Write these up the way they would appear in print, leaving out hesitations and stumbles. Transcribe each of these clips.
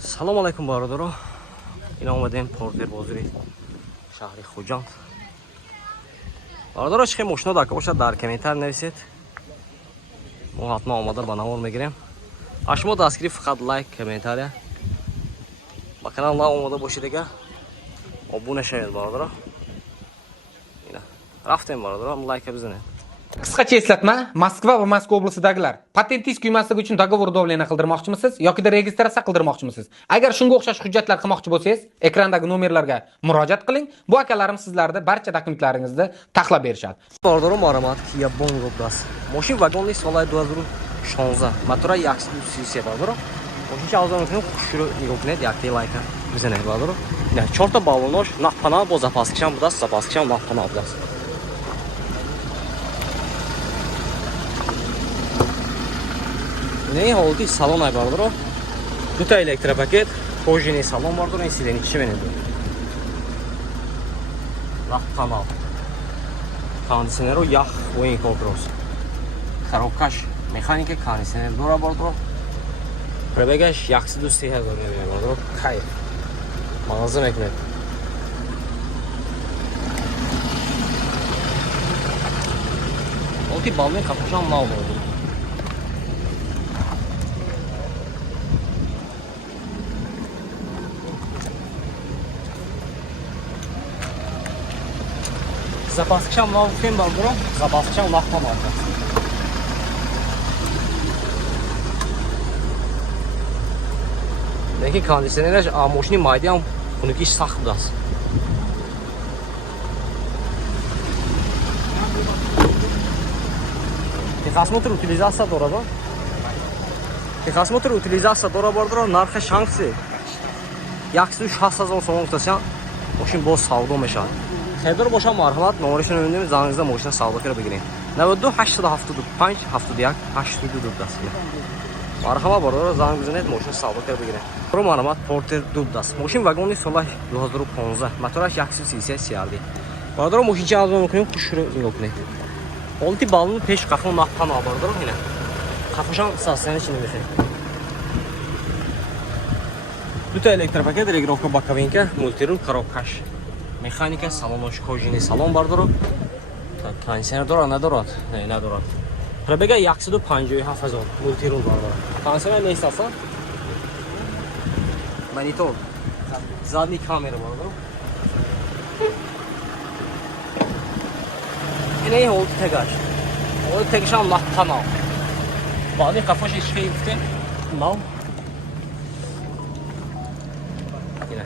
Салом алейкум бародаро. Ин омадем портер бозори шаҳри Хуҷанд. Бародаро чихе мошино дака бошад дар комментар нависед. Мо ҳатман омада ба навор мегирем. А шумо дастгири фақат лайк, комментария. Ба канал нав омада бошед агар обуна шавед бародаро. Ина рафтем бародаро, лайка бизанед. Qisqacha eslatma, Moskva va Moskva oblasidagilar patentingiz kuymasligi uchun dogovor udovleni qildirmoqchimisiz yoki registratsiya qildirmoqchimisiz? Agar shunga o'xshash hujjatlar qilmoqchi bo'lsangiz, ekrandagi nomerlarga murojaat qiling. Bu akalarim sizlarga barcha dokumentlaringizni taxlab berishadi. Бародаро маромат Kia Bongo даст. Мошин вагонли соли 2016. Мотора 133 бародаро. Мошин чавзан мекунем, хушро нигоҳ кунед, якте лайка бизанед бародаро. Ина 4 та балонош, нахпана бо запаскишам будаст, запаскишам нахпана будаст. Не ҳолати салон ай бародаро. Дута электропакет, кожаный салон бародаро, ин сидени чӣ менед? Нахпана. Кондиционер ях воин кокрос. Коробкаш механика кондиционер дора бародаро. Пробегаш 130 000 мебинед бародаро. Кайф. Мағаза мекунед. Ҳолати балмин қафошам нав бародаро. Запаскишам нав кунем бародаро. Запаскишам нахпа марка. Деки кондиционераш мошини майди ҳам хунукиш сахт будаст. Техосмотр утилизация дорад. Техосмотр утилизация дорад бародаро. Нархи шанкси 160,000 сомон гуфтасиям. Мошин боз савдо мешавад. Хедор боша марҳамат, номеришро мебинем, зангизда мошина савдо кара бигирем. 92 875 71 82 даст. Марҳамат бародаро, занг бизанед, мошина савдо кара бигирем. Про марҳамат портер дуб даст. Мошин вагони соли 2015. Мотораш 133 CRD. Бародаро мошинча азон мекунем, хушро нигоҳ кунед. Ҳолати балон пеш қафо нахпана бародаро, ина. Қафошам састани чи намехе. Дута электропакет, регулировка боковинка, мультирул, коробкаш. Механика, салонош кожаный салон бародаро. Так, кондиционер дорад, надорад? Не, надорад. Пробега 157 000, мультирул бародаро. Кондиционер меистаса? Монитор. Задний камера бародаро. Ина ин ҳолати тегаш. Ҳолати тегашам нахпана. Баъди қафош ишқи гуфтем. Нав. Ина.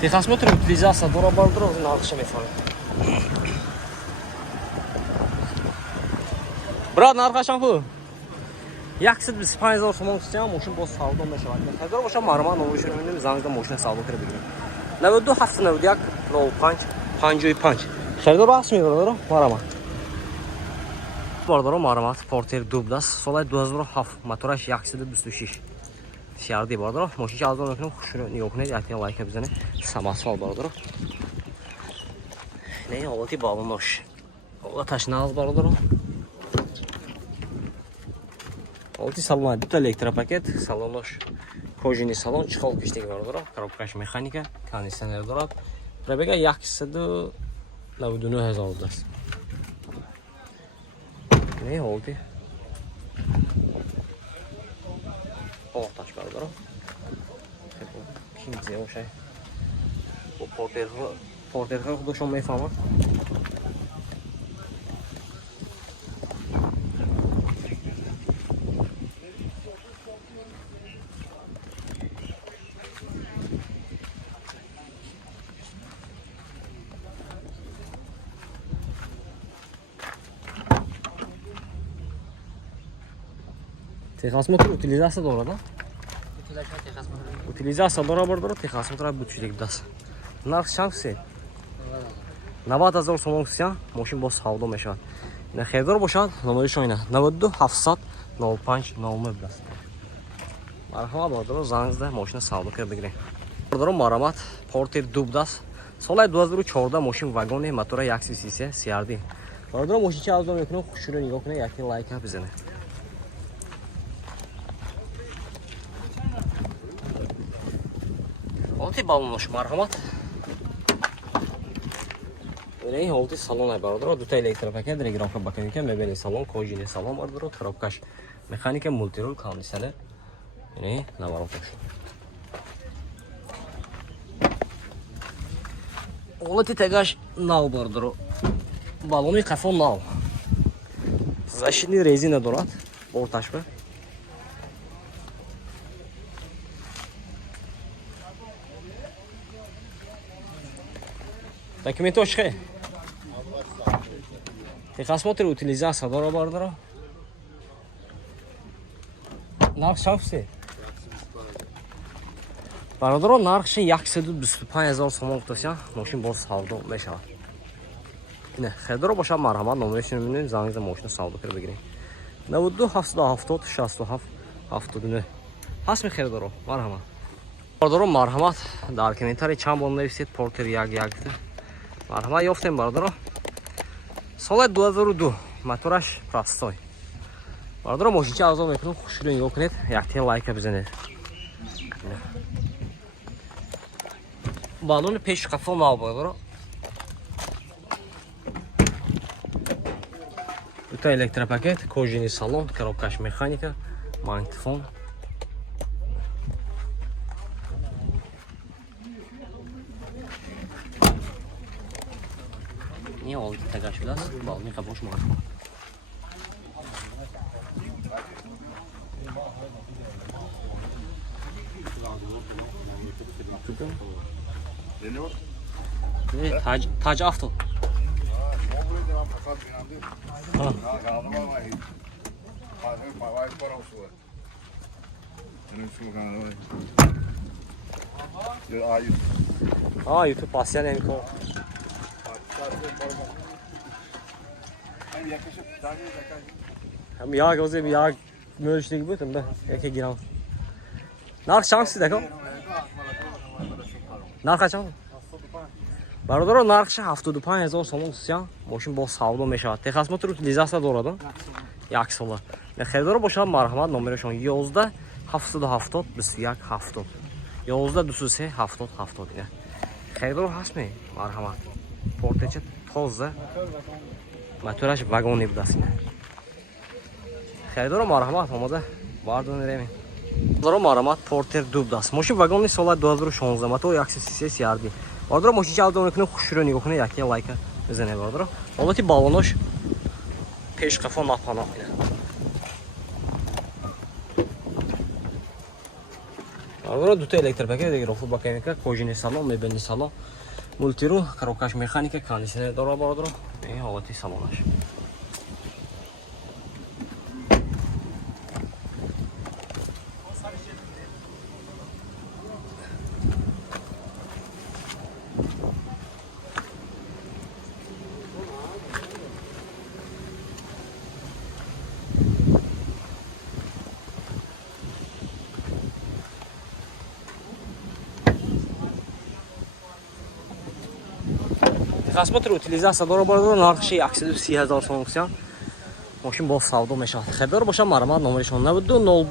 Техосмотр утилизация дора бародаро, нархиша мефаҳмед. Брат, нархашам ку 125 000 сомон гуфтаям, мошин боз савдо мешавад. Хазор боша марҳамат, номеришро мебинем, зангизда мошина савдо кара бигирем. 92 791 05 55. Харидор расми бародаро, марҳамат. Бародаро марҳамат, портер дуб даст. Соли 2007, мотораш 126. CRD бародаро, мошинча азон мекунем, хушро нигоҳ кунед, якте лайка бизанед. Самосвал бародаро. Не ҳолати балонош. Ҳолаташ нағз бародаро. Ҳолати салон дута электропакет, салонош кожаный салон, чехол пиштаги бародаро. Коробкаш механика, кондиционер дорад. Пробега 199 000 даст. Не ҳолати Орташ бародаро. Кинзе бошай. Бо портерҳо худошон мефаҳмад. Техосмотр утилизация дорад, а? Утилизация дора бародаро, техосмотр бутишдек даст. Нарх чанд? 90 000 сомон гуфтаям, мошин боз савдо мешавад. Ина хердор бошад, номеришон ина 92 700 05 09 даст. Marhamat bordoro zangizda mashina savdo qilib bering. Bordoro maromat Porter Dubdas. So'lay 2014 mashina vagoni motori 100 cc CRD. Bordoro mashina avzon ekran xushro nigah qilib yakni like bizani. Olti balonlash marhamat. Ey olti salon ay bordoro duta elektropaket regulator bakanика mebel salon kojine salon bordoro коробкаш mexanika multirol konditsioner. Ey navarot. Olti tagash nav bordoro. Балони қафо нав. Защитный резина дорад. Орташба. Документы очиқи. Техосмотр утилизация дора бардора. Нарх шафси. Бардора нархши 125000 сомон гуфтасиан. Мошин боз савдо мешавад. نه خیدر باشه مرحمت نمایش می‌بینید زنگ ماشین سودا کرد بگیرید 92 770 67 79 هست می خیدر مرحمت بردار مرحمت در کامنتاری چند بار نویسید پورتر یک مرحمت یافتیم بردار سال 2002 موتورش پراستای بردار ماشین چه آزاد میکنم خوش رو نگاه کنید یک تا لایک بزنید بالون پیش قفل نو بردار Duta elektropaket, kojini salon, коробкаш mexanika, magnetofon. Niye oldu tagash bilas? Balni qabosh marhamat. Taj avto. YouTube pasyan enko. Hem yağ gözüm yağ mölçteki bütün be. Eke giram. Narx şansı da ko. Narx kaçam? Бардоро нархши 75000 сомон гуфтам. Мошин бо савдо мешавад. Техосмотр утилизация дорад. 1 сола. Мехердоро бошад марҳамат номерошон 11 770 21 70. 11 203 70 70 дига. Хердоро ҳастми? Марҳамат. Портеча тоза. Мотораш вагони будасин. Хердоро марҳамат омода. Бардонерем. Бардоро марҳамат Портер Дубдас. Мошин вагони сола 2016 мотор 100 cc CRD. Бардоро мошин ҷалдон мекунем хушро нигоҳ кунед як лайка бизанед бардоро. Ҳолати балонош пеш қафо напанах ина. Бардоро дута электропакет регулятор баканика, кожини салон, мебелни салон, мультирул, коробкаш механика, кондиционер дора бардоро. Ин ҳолати салонаш. Техосмотр утилизация дора бардоро нархши 130000 сомон гуфтам. Мошин бо савдо мешавад. Хедар боша марҳамат номеришон 92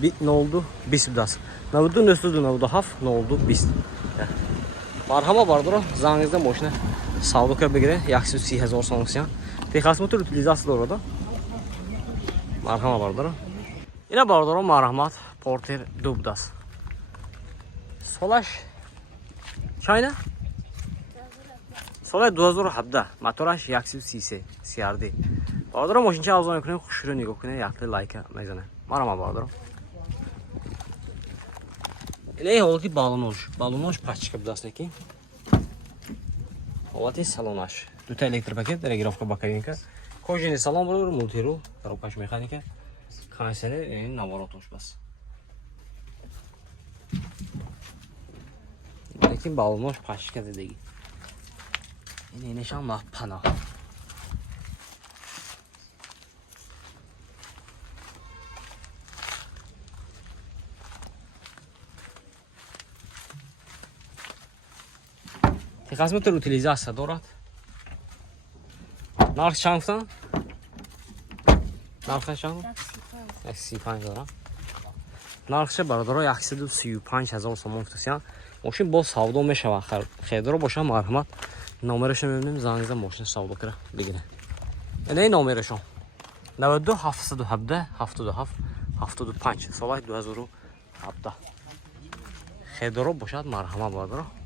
020 02 20 даст. 92 92 97 02 20. Марҳамат бардоро зангизда мошина савдо кард бигире 130000 сомон гуфтам. Техосмотр утилизация дорада. Марҳамат бардоро. Ина бардоро марҳамат Портер Дубдас. Солаш чайна соли 2017 мотораш 100 cc CRD. Бардоро мошинча авзон мекунем хушро нигоҳ кунед як лайка мезанед. Марҳамат бардоро. Ин ҳолати балонош пачка будаст неки. Ҳолати салонаш. Дута электропакет регулировка бакалинка. Кожини салон бардоро мультирул, коробкаш механика. Кондиционер ин наворотош бас. Лекин балонош пачка дедеги. این نشان ماه پناه قسمت утилизация دارد. نرخ چند گفتن؟ نرخش چند؟ 135 دارم. نرخش برادرها 135,000 سوم گفتن. ماشین باز سودا میشه آخر. خیدر باشه مرحمت. نامرش میبینیم زنگ زدم ماشین سودا کنه بگیره. نه نامرشون. 92 717 77 75 سال 2017. خیدر باشه مرحمت برادرها.